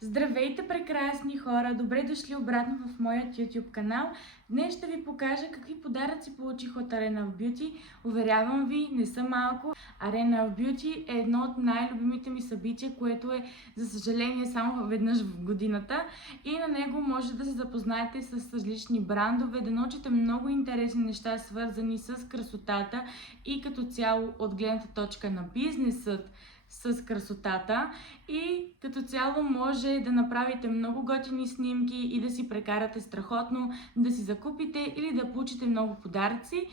Здравейте, прекрасни хора! Добре дошли обратно в моят YouTube канал. Днес ще ви покажа какви подаръци получих от Arena of Beauty. Уверявам ви, не са малко. Arena of Beauty е едно от най-любимите ми събития, което е, за съжаление, само веднъж в годината. И на него може да се запознаете с различни брандове, да научите много интересни неща, свързани с красотата и като цяло от гледната точка на бизнесът с красотата, и като цяло може да направите много готини снимки и да си прекарате страхотно, да си закупите или да получите много подаръци.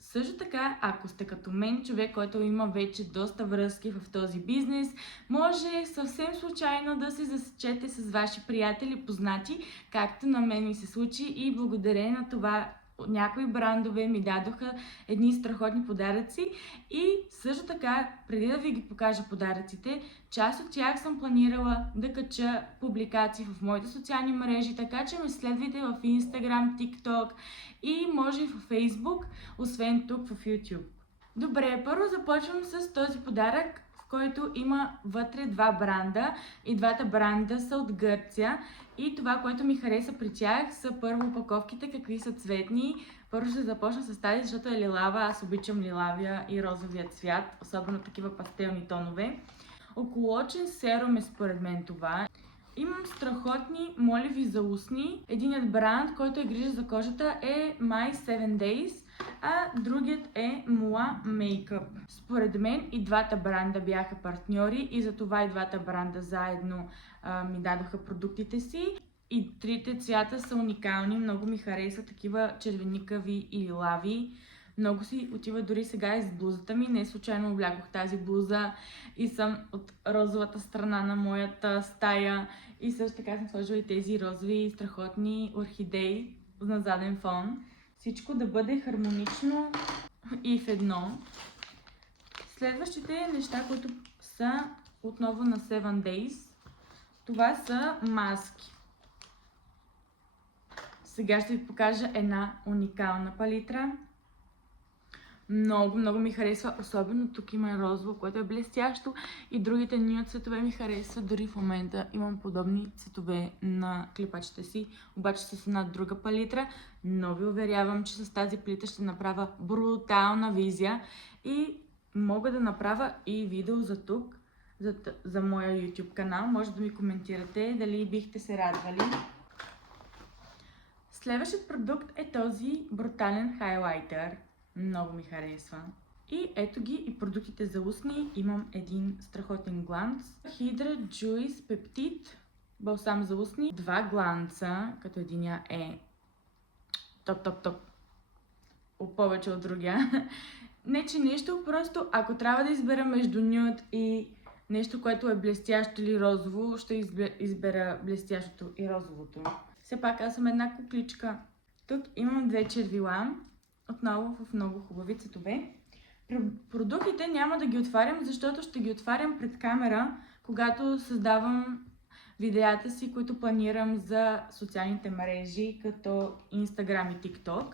Също така, ако сте като мен, човек, който има вече доста връзки в този бизнес, може съвсем случайно да се засечете с ваши приятели, познати, както на мен ми се случи, и благодарение на това някои брандове ми дадоха едни страхотни подаръци. И също така, преди да ви ги покажа подаръците, част от тях съм планирала да кача публикации в моите социални мрежи, така че ме следвайте в Instagram, TikTok и може и в Facebook, освен тук в YouTube. Добре, първо започвам с този подарък, в който има вътре два бранда, и двата бранда са от Гърция. И това, което ми хареса при тях, са първо опаковките, какви са цветни. Първо ще започна с тази, защото е лилава. Аз обичам лилавия и розовия цвят, особено такива пастелни тонове. Околочен серум е според мен това. Имам страхотни моливи за устни. Единият бранд, който е грижа за кожата, е My 7 Days, а другият е Mua Makeup. Според мен и двата бранда бяха партньори и затова и двата бранда заедно ми дадоха продуктите си. И трите цвята са уникални, много ми харесват, такива червеникави и лилави. Много си отива дори сега и с блузата ми. Не случайно облякох тази блуза и съм от розовата страна на моята стая. И също така съм сложила и тези розови страхотни орхидеи на заден фон. Всичко да бъде хармонично и в едно. Следващите неща, които са отново на 7 Days, това са маски. Сега ще ви покажа една уникална палитра. Много ми харесва, особено тук има розово, което е блестящо, и другите нюд цветове ми харесват. Дори в момента имам подобни цветове на клипачите си, обаче с една друга палитра. Но ви уверявам, че с тази палитра ще направя брутална визия и мога да направя и видео за тук, за моя YouTube канал. Може да ми коментирате дали бихте се радвали. Следващият продукт е този брутален хайлайтер. Много ми харесва. И ето ги и продуктите за устни. Имам един страхотен гланц. Hydra Juice Peptide балсам за устни. Два гланца, като единия е топ. Повече от другия. Не че нещо, просто ако трябва да избера между нюд и нещо, което е блестящо или розово, ще избера блестящото и розовото. Все пак аз съм една кукличка. Тук имам две червила. Отново в много хубави цветове. Продуктите няма да ги отварям, защото ще ги отварям пред камера, когато създавам видеята си, които планирам за социалните мрежи, като Instagram и TikTok.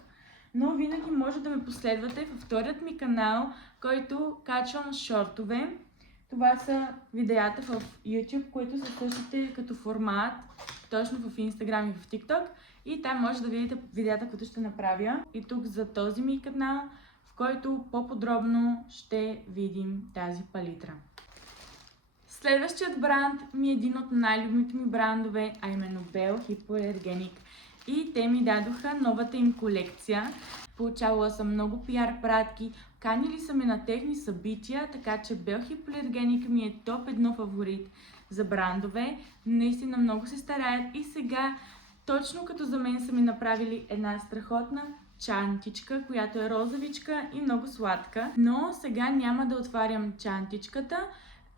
Но винаги може да ме последвате във вторият ми канал, който качвам шортове. Това са видеята в YouTube, които са същите като формат, точно в Instagram и в TikTok. И там може да видите видеята, които ще направя. И тук за този ми канал, в който по-подробно ще видим тази палитра. Следващият бранд ми е един от най-любимите ми брандове, а именно Belle Hypoallergenic. И те ми дадоха новата им колекция. Получавала съм много пиар пратки, канили са ме на техни събития, така че Belle Hypoallergenic ми е топ 1 фаворит за брандове. Наистина много се стараят и сега, точно като за мен, са ми направили една страхотна чантичка, която е розовичка и много сладка. Но сега няма да отварям чантичката,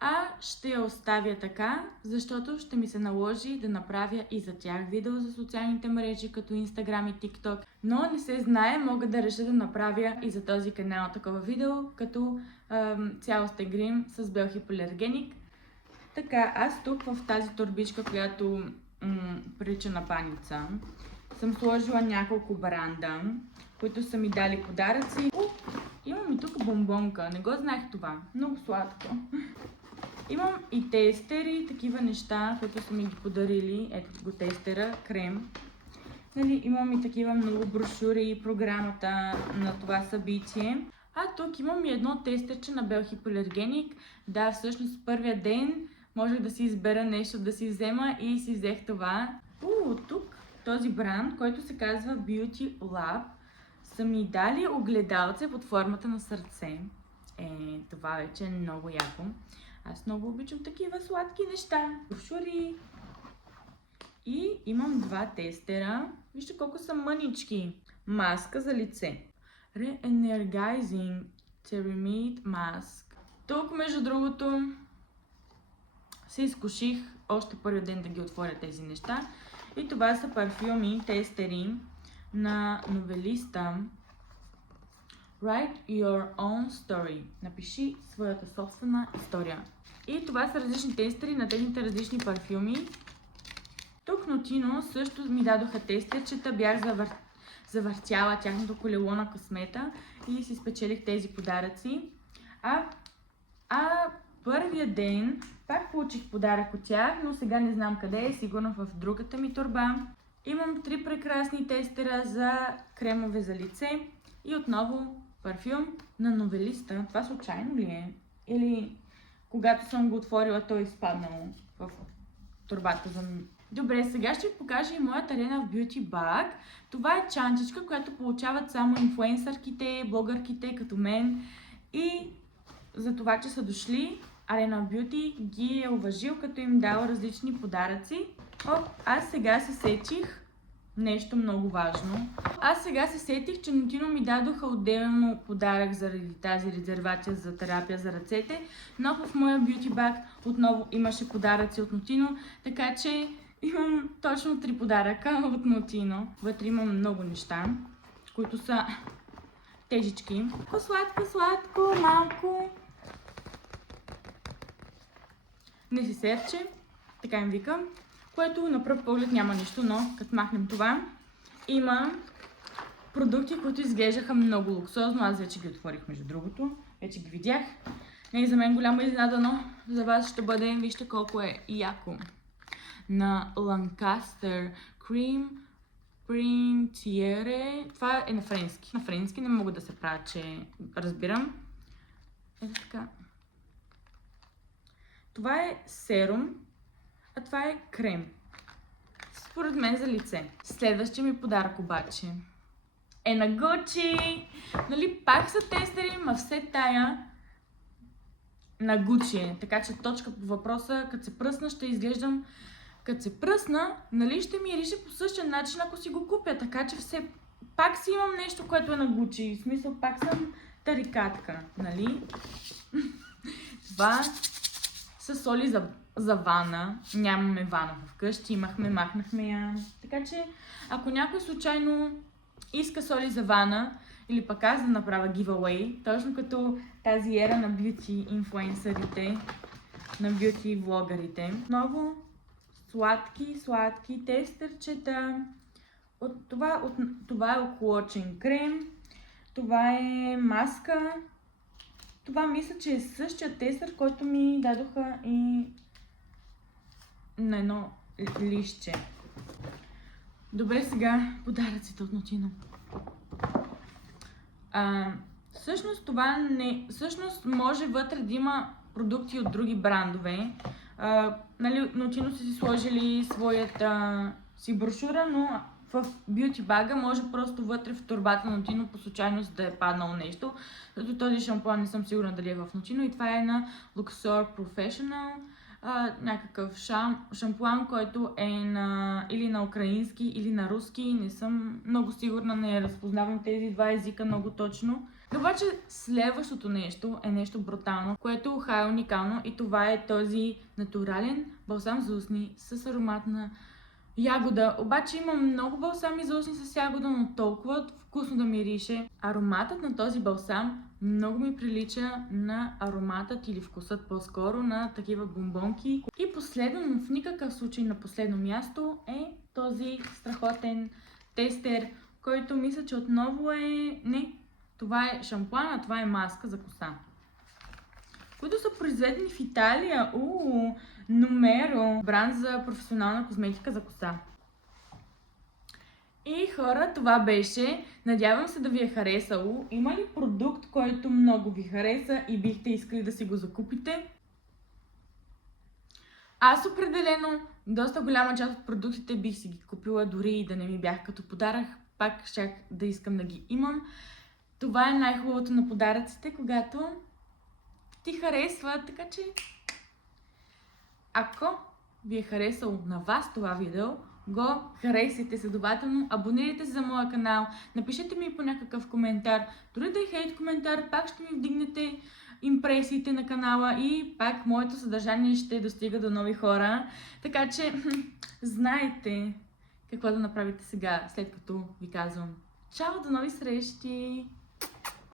а ще я оставя така, защото ще ми се наложи да направя и за тях видео за социалните мрежи, като Instagram и TikTok. Но не се знае, мога да реша да направя и за този канал такова видео, като цялостен грим с Belle Hypoallergenic. Така, аз тук в тази торбичка, която прилича на паница, съм сложила няколко бранда, които са ми дали подаръци. Имам и тук бомбонка, не го знаех това, много сладко. Имам и тестери, такива неща, които са ми ги подарили. Ето го тестера, крем. Нали, имам и такива много брошури и програмата на това събитие. А тук имам и едно тестерче на Bell Hypoallergenic. Да, всъщност първия ден можех да си избера нещо да си взема и си взех това. Тук този бранд, който се казва Beauty Lab, са ми дали огледалце под формата на сърце. Това вече е много яко. Аз много обичам такива сладки неща. Брошури. И имам два тестера. Вижте колко са мънички. Маска за лице. Re-Energizing Ceramide Mask. Тук, между другото, се изкуших още първият ден да ги отворя тези неща. И това са парфюми, тестери на новелиста. Write your own story. Напиши своята собствена история. И това са различни тестери на техните различни парфюми. Тук Notino също ми дадоха тестерчета, бях завъртяла тяхното колело на късмета и си спечелих тези подаръци. Първия ден пак получих подарък от тях, но сега не знам къде е, сигурно в другата ми торба. Имам 3 прекрасни тестера за кремове за лице и отново парфюм на новелиста. Това случайно ли е? Или когато съм го отворила, той е изпаднал в торбата за... Добре, сега ще ви покажа и моята Arena Beauty Bag. Това е чанчичка, която получават само инфлуенсърките, блогърките като мен. И за това, че са дошли, Arena Beauty ги е уважил, като им дава различни подаръци. Аз сега се сетих нещо много важно. Аз сега се сетих, че Notino ми дадоха отделно подарък заради тази резервация за терапия за ръцете, но в моя Beauty Bag отново имаше подаръци от Notino, така че имам точно 3 подаръка от Notino. Вътре имам много неща, които са тежички. Сладко, малко. Несесерче, така им викам, което на пръв поглед няма нищо, но като махнем това, има продукти, които изглеждаха много луксозно. Аз вече ги отворих, между другото. Вече ги видях. Не е за мен голяма изненада, но за вас ще бъде, вижте колко е яко. На Lancaster Cream Printiere. Това е на френски. На френски не мога да се правя, че разбирам. Ето така. Това е серум, а това е крем. Според мен за лице. Следващия ми подарък обаче е на Gucci. Нали, пак са тестери, ма все тая на Gucci. Така че точка по въпроса, като се пръсна, ще изглеждам... Като се пръсна, нали, ще мирише по същия начин, ако си го купя. Така че все... Пак си имам нещо, което е на Gucci. В смисъл, пак съм тарикатка, нали? Това са соли за вана. Нямаме вана вкъщи, махнахме я. Така че, ако някой случайно иска соли за вана, или пък аз да направя giveaway, точно като тази ера на бюти инфлуенсърите, на бюти влогарите. Много сладки тестърчета. Това е околочен крем. Това е маска. Това мисля, че е същия тестър, който ми дадоха и на едно листче. Добре, сега подаръците от Notino. Всъщност може вътре да има продукти от други брандове. Нали, Notino са си сложили своята си брошура, но в Beauty Bag може просто вътре в торбата на Notino по случайност да е паднало нещо. Защото този шампуан не съм сигурна дали е в Notino и това е на Luxor Professional. Някакъв шампуан, който е или на украински, или на руски. Не съм много сигурна, не разпознавам тези два езика много точно. Обаче следващото нещо е нещо брутално, което е уникално и това е този натурален балсам за устни с аромат на ягода. Обаче има много балсами за устни с ягода, но толкова вкусно да мирише. Ароматът на този балсам много ми прилича на ароматът или вкусът по-скоро на такива бомбонки. И последно, но в никакъв случай на последно място е този страхотен тестер, който мисля, че отново е... Не, това е шампуан, а това е маска за коса. които са произведени в Италия. Номеро, бранд за професионална козметика за коса. И хора, това беше. Надявам се да ви е харесало. Има ли продукт, който много ви хареса и бихте искали да си го закупите? Аз определено доста голяма част от продуктите бих си ги купила, дори и да не ми бях като подарък. Пак щях да искам да ги имам. Това е най-хубавото на подаръците, когато ти харесва, така че ако ви е харесало на вас това видео, го харесайте следователно, абонирайте се за моя канал, напишете ми по някакъв коментар, дори да е хейт коментар, пак ще ми вдигнете импресиите на канала и пак моето съдържание ще достига до нови хора. Така че знайте какво да направите сега, след като ви казвам чао, до нови срещи!